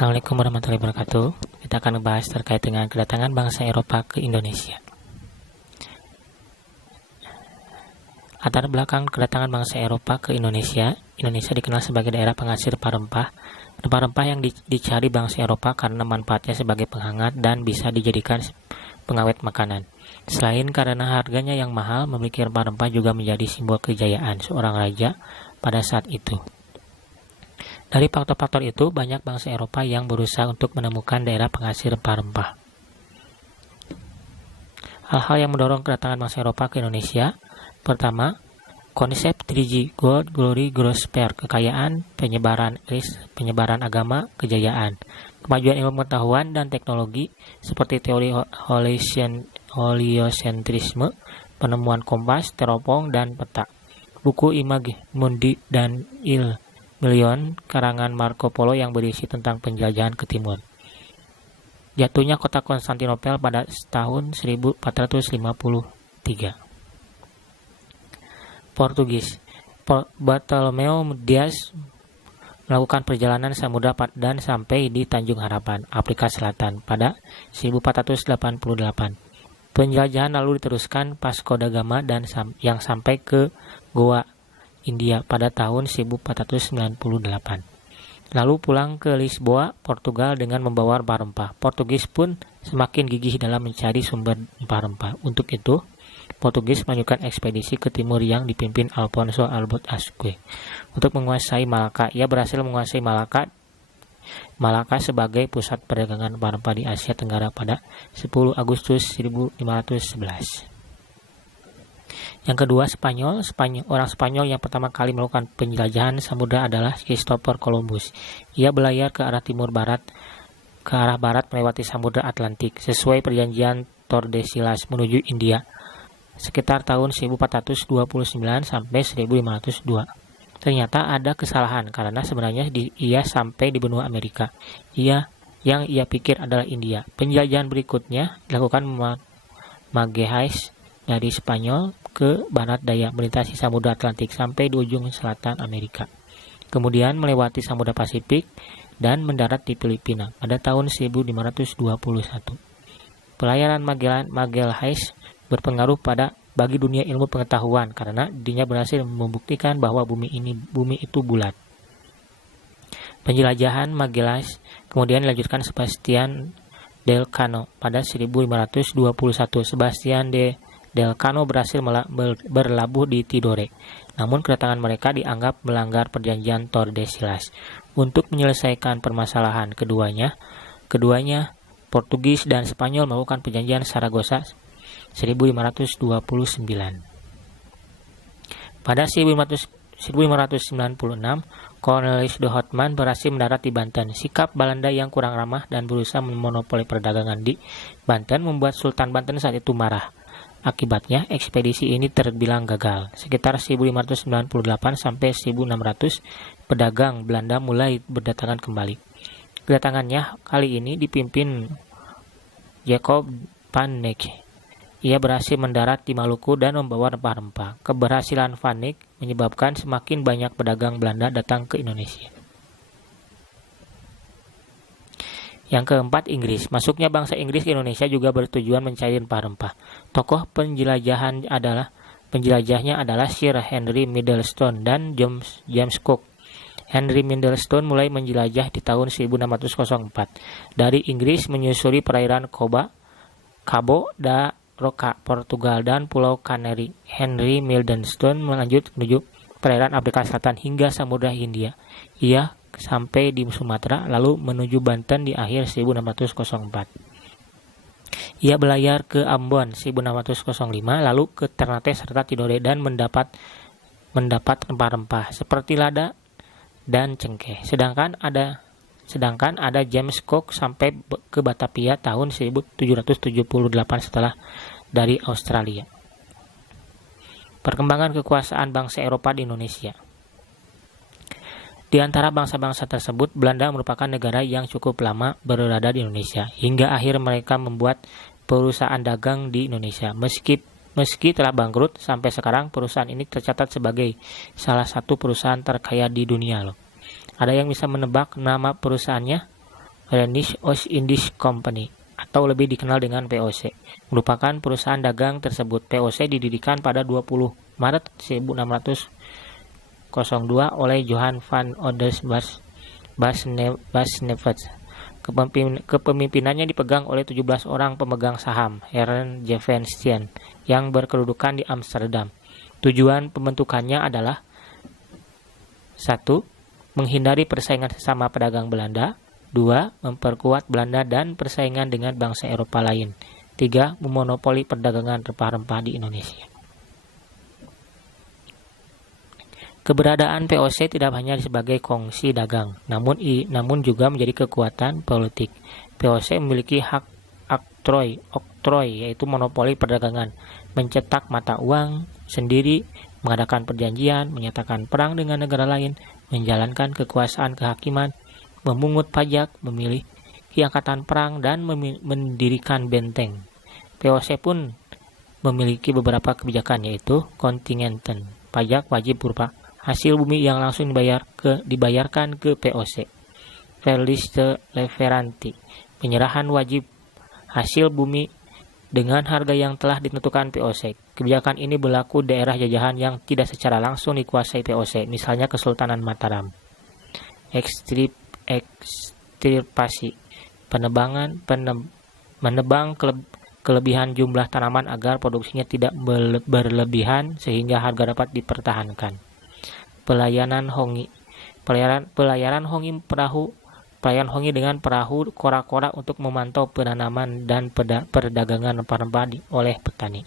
Assalamualaikum warahmatullahi wabarakatuh. Kita akan membahas terkait dengan kedatangan bangsa Eropa ke Indonesia. Latar belakang kedatangan bangsa Eropa ke Indonesia. Indonesia dikenal sebagai daerah penghasil rempah-rempah. Rempah-rempah yang dicari bangsa Eropa karena manfaatnya sebagai penghangat dan bisa dijadikan pengawet makanan. Selain karena harganya yang mahal, memiliki rempah-rempah juga menjadi simbol kejayaan seorang raja pada saat itu. Dari faktor-faktor itu, banyak bangsa Eropa yang berusaha untuk menemukan daerah penghasil rempah-rempah. Hal-hal yang mendorong kedatangan bangsa Eropa ke Indonesia. Pertama, konsep 3G, Gold, Glory, Growth, Prosper, kekayaan, penyebaran agama, kejayaan. Kemajuan ilmu pengetahuan dan teknologi seperti teori heliocentrisme, penemuan kompas, teropong, dan peta. Buku Image Mundi dan Il Million karangan Marco Polo yang berisi tentang penjelajahan ke timur. Jatuhnya kota Konstantinopel pada tahun 1453. Portugis. Bartolomeu Dias melakukan perjalanan samudra dan sampai di Tanjung Harapan, Afrika Selatan pada 1488. Penjelajahan lalu diteruskan Vasco da Gama yang sampai ke Goa, India pada tahun 1498. Lalu pulang ke Lisboa, Portugal dengan membawa rempah-rempah. Portugis pun semakin gigih dalam mencari sumber rempah-rempah. Untuk itu, Portugis melanjutkan ekspedisi ke timur yang dipimpin Alfonso Albuquerque untuk menguasai Malaka. Ia berhasil menguasai Malaka sebagai pusat perdagangan rempah-rempah di Asia Tenggara pada 10 Agustus 1511. Yang kedua, Spanyol. Orang Spanyol yang pertama kali melakukan penjelajahan samudra adalah Christopher Columbus. Ia berlayar ke arah barat melewati Samudra Atlantik sesuai perjanjian Tordesillas menuju India sekitar tahun 1429 sampai 1502. Ternyata ada kesalahan karena sebenarnya ia sampai di benua Amerika. Yang ia pikir adalah India. Penjelajahan berikutnya dilakukan Magalhaes dari Spanyol ke barat daya melintasi Samudra Atlantik sampai di ujung selatan Amerika. Kemudian melewati Samudra Pasifik dan mendarat di Filipina pada tahun 1521. Pelayaran Magalhaes berpengaruh bagi dunia ilmu pengetahuan karena dirinya berhasil membuktikan bahwa bumi itu bulat. Penjelajahan Magalhaes kemudian dilanjutkan Sebastian Elcano pada 1521. Sebastian Elcano berhasil berlabuh di Tidore. Namun kedatangan mereka dianggap melanggar perjanjian Tordesillas. Untuk menyelesaikan permasalahan keduanya, Portugis dan Spanyol melakukan perjanjian Saragossa 1529. Pada 1596, Cornelis de Houtman berhasil mendarat di Banten. Sikap Belanda yang kurang ramah dan berusaha memonopoli perdagangan di Banten membuat Sultan Banten saat itu marah. Akibatnya, ekspedisi ini terbilang gagal. Sekitar 1598 sampai 1600, pedagang Belanda mulai berdatangan kembali. Kedatangannya kali ini dipimpin Jacob van Eyck. Ia berhasil mendarat di Maluku dan membawa rempah-rempah. Keberhasilan Van Eyck menyebabkan semakin banyak pedagang Belanda datang ke Indonesia. Yang keempat, Inggris. Masuknya bangsa Inggris ke Indonesia juga bertujuan mencari rempah-rempah. Tokoh penjelajahnya adalah Sir Henry Middleton dan James Cook. Henry Middleton mulai menjelajah di tahun 1604 dari Inggris menyusuri perairan Cabo da Roca, Portugal dan Pulau Canary. Henry Middleton melanjut menuju perairan Afrika Selatan hingga Samudra Hindia. Ia sampai di Sumatera lalu menuju Banten di akhir 1604. Ia berlayar ke Ambon 1605 lalu ke Ternate serta Tidore dan mendapat rempah-rempah seperti lada dan cengkeh. Sedangkan ada James Cook sampai ke Batavia tahun 1778 setelah dari Australia. Perkembangan kekuasaan bangsa Eropa di Indonesia. Di antara bangsa-bangsa tersebut, Belanda merupakan negara yang cukup lama berada di Indonesia, hingga akhir mereka membuat perusahaan dagang di Indonesia. Meski telah bangkrut, sampai sekarang perusahaan ini tercatat sebagai salah satu perusahaan terkaya di dunia. Ada yang bisa menebak nama perusahaannya? British East Indies Company, atau lebih dikenal dengan VOC, merupakan perusahaan dagang tersebut. VOC didirikan pada 20 Maret 1602 oleh Johann van Ouders Basnevets. Kepemimpinannya dipegang oleh 17 orang pemegang saham Heren Jevenstein yang berkedudukan di Amsterdam. Tujuan pembentukannya adalah 1. Menghindari persaingan sesama pedagang Belanda. 2. Memperkuat Belanda dan persaingan dengan bangsa Eropa lain. 3. Memonopoli perdagangan rempah-rempah di Indonesia. Keberadaan VOC tidak hanya sebagai kongsi dagang, namun juga menjadi kekuatan politik. VOC memiliki hak oktroy, yaitu monopoli perdagangan, mencetak mata uang sendiri, mengadakan perjanjian, menyatakan perang dengan negara lain, menjalankan kekuasaan kehakiman, memungut pajak, memiliki angkatan perang, dan mendirikan benteng. VOC pun memiliki beberapa kebijakan, yaitu kontingenten, pajak wajib berupa hasil bumi yang langsung dibayarkan ke VOC. Verliste leveranti, penyerahan wajib hasil bumi dengan harga yang telah ditentukan VOC. Kebijakan ini berlaku daerah jajahan yang tidak secara langsung dikuasai VOC, misalnya Kesultanan Mataram. Ekstirpasi, menebang kelebihan jumlah tanaman agar produksinya tidak berlebihan sehingga harga dapat dipertahankan. Pelayaran hongi dengan perahu kora-kora untuk memantau penanaman dan perdagangan rempah-rempah oleh petani.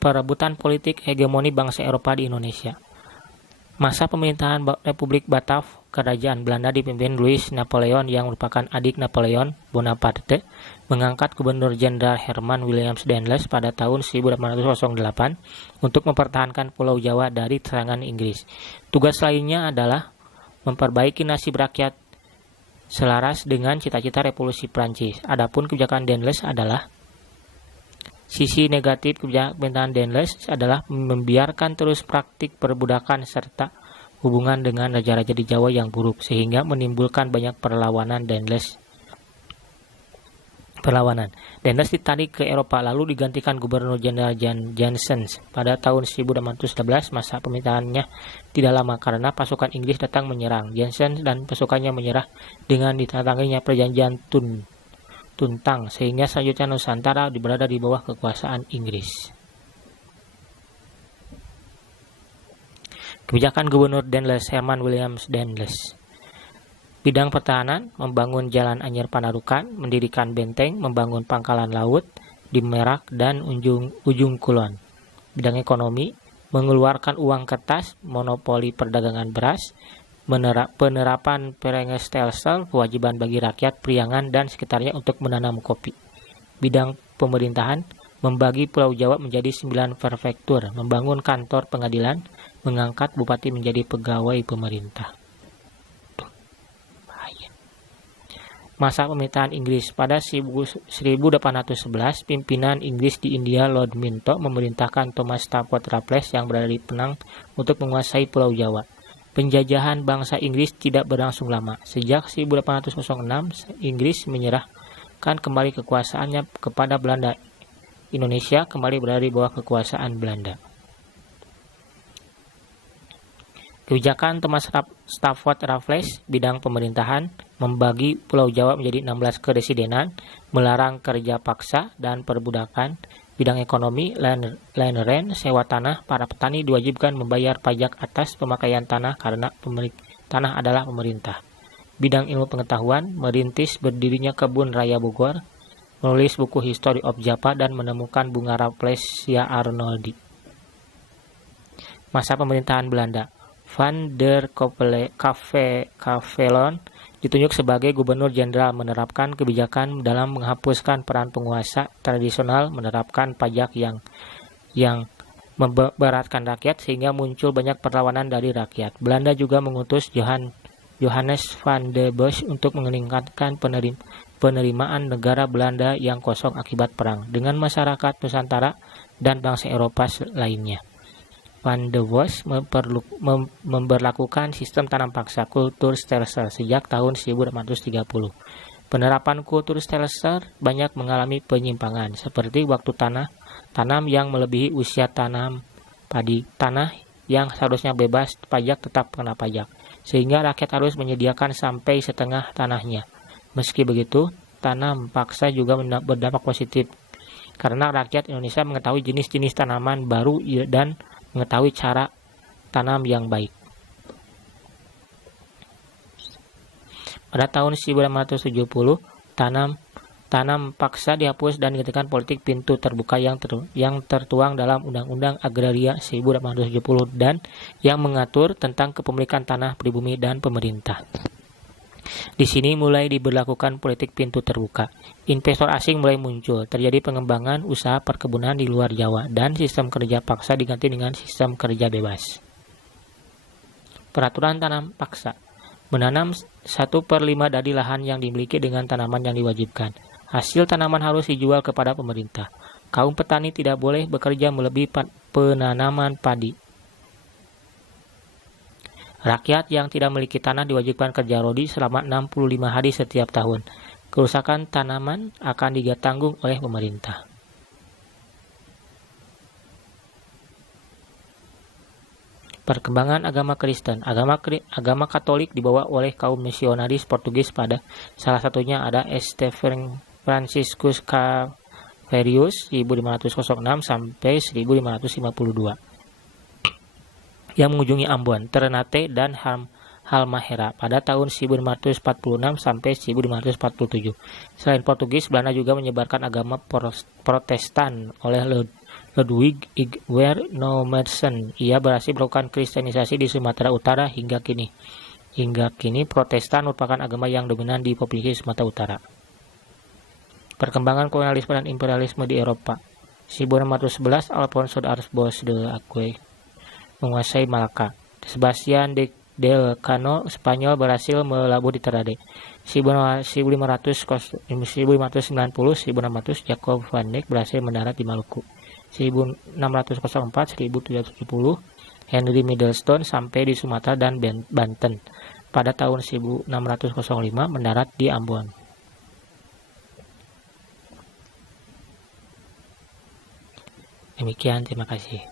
Perebutan politik hegemoni bangsa Eropa di Indonesia. Masa pemerintahan Republik Batav, Kerajaan Belanda dipimpin Louis Napoleon yang merupakan adik Napoleon Bonaparte, mengangkat Gubernur Jenderal Herman William Daendels pada tahun 1808 untuk mempertahankan Pulau Jawa dari serangan Inggris. Tugas lainnya adalah memperbaiki nasib rakyat selaras dengan cita-cita revolusi Prancis. Adapun kebijakan Daendels adalah sisi negatif pemerintahan Daendels adalah membiarkan terus praktik perbudakan serta hubungan dengan raja-raja di Jawa yang buruk, sehingga menimbulkan banyak perlawanan. Daendels ditarik ke Eropa lalu digantikan Gubernur Jenderal Janssens pada tahun 1811. Masa pemerintahannya tidak lama karena pasukan Inggris datang menyerang. Janssens dan pasukannya menyerah dengan ditandatanganinya perjanjian Tuntang, sehingga selanjutnya Nusantara berada di bawah kekuasaan Inggris. Kebijakan Gubernur Daendels, Herman William Daendels. Bidang pertahanan, membangun jalan Anyer Panarukan, mendirikan benteng, membangun pangkalan laut di Merak dan Ujung Kulon. Bidang ekonomi, mengeluarkan uang kertas, monopoli perdagangan beras, penerapan Prengesstelsel, kewajiban bagi rakyat Priangan dan sekitarnya untuk menanam kopi. Bidang pemerintahan, membagi Pulau Jawa menjadi 9 prefektur, membangun kantor pengadilan, mengangkat bupati menjadi pegawai pemerintah. Masa pemerintahan Inggris. Pada 1811, pimpinan Inggris di India Lord Minto memerintahkan Thomas Stafford Raffles yang berada di Penang untuk menguasai Pulau Jawa. Penjajahan bangsa Inggris tidak berlangsung lama. Sejak 1806, Inggris menyerahkan kembali kekuasaannya kepada Belanda. Indonesia kembali berada di bawah kekuasaan Belanda. Kebijakan Thomas Stafford Raffles, bidang pemerintahan, membagi Pulau Jawa menjadi 16 keresidenan, melarang kerja paksa dan perbudakan. Bidang ekonomi, land rent, sewa tanah, para petani diwajibkan membayar pajak atas pemakaian tanah karena pemilik tanah adalah pemerintah. Bidang ilmu pengetahuan, merintis berdirinya Kebun Raya Bogor, menulis buku History of Java dan menemukan bunga Rafflesia Arnoldi. Masa pemerintahan Belanda. Van der Cavelon ditunjuk sebagai Gubernur Jenderal, menerapkan kebijakan dalam menghapuskan peran penguasa tradisional, menerapkan pajak yang memberatkan rakyat sehingga muncul banyak perlawanan dari rakyat. Belanda juga mengutus Johannes van der Bosch untuk meningkatkan penerimaan negara Belanda yang kosong akibat perang dengan masyarakat Nusantara dan bangsa Eropa lainnya. van der Waals memberlakukan sistem tanam paksa Kulturstelsel sejak tahun 1830. Penerapan Kulturstelsel banyak mengalami penyimpangan, seperti waktu tanam yang melebihi usia tanam padi. Tanah yang seharusnya bebas pajak tetap kena pajak, sehingga rakyat harus menyediakan sampai setengah tanahnya. Meski begitu, tanam paksa juga berdampak positif, karena rakyat Indonesia mengetahui jenis-jenis tanaman baru dan mengetahui cara tanam yang baik. Pada tahun 1970, tanam paksa dihapus dan digantikan politik pintu terbuka yang tertuang dalam Undang-Undang Agraria 1870 dan yang mengatur tentang kepemilikan tanah pribumi dan pemerintah. Di sini mulai diberlakukan politik pintu terbuka. Investor asing mulai muncul, terjadi pengembangan usaha perkebunan di luar Jawa, dan sistem kerja paksa diganti dengan sistem kerja bebas. Peraturan tanam paksa. Menanam 1/5 dari lahan yang dimiliki dengan tanaman yang diwajibkan. Hasil tanaman harus dijual kepada pemerintah. Kaum petani tidak boleh bekerja melebihi penanaman padi. Rakyat yang tidak memiliki tanah diwajibkan kerja rodi selama 65 hari setiap tahun. Kerusakan tanaman akan ditanggung oleh pemerintah. Perkembangan agama Kristen. Agama Katolik dibawa oleh kaum misionaris Portugis, pada salah satunya ada Estevão Franciscus Xaverius 1506 sampai 1552 yang mengunjungi Ambon, Ternate, dan Halmahera pada tahun 1546 sampai 1547. Selain Portugis, Belanda juga menyebarkan agama Protestan oleh Ludwig Igwer-Nommersen. Ia berhasil melakukan kristenisasi di Sumatera Utara hingga kini. Hingga kini, Protestan merupakan agama yang dominan di provinsi Sumatera Utara. Perkembangan kolonialisme dan imperialisme di Eropa. 1611, Alfonso de Arbós de Aguirre menguasai Malaka. Sebastian del Cano Spanyol berhasil melabur di Ternate. 1590-1600, Jacob van Dijk berhasil mendarat di Maluku. 1604-1770, Henry Middleton sampai di Sumatera dan Banten. Pada tahun 1605 mendarat di Ambon. Demikian, terima kasih.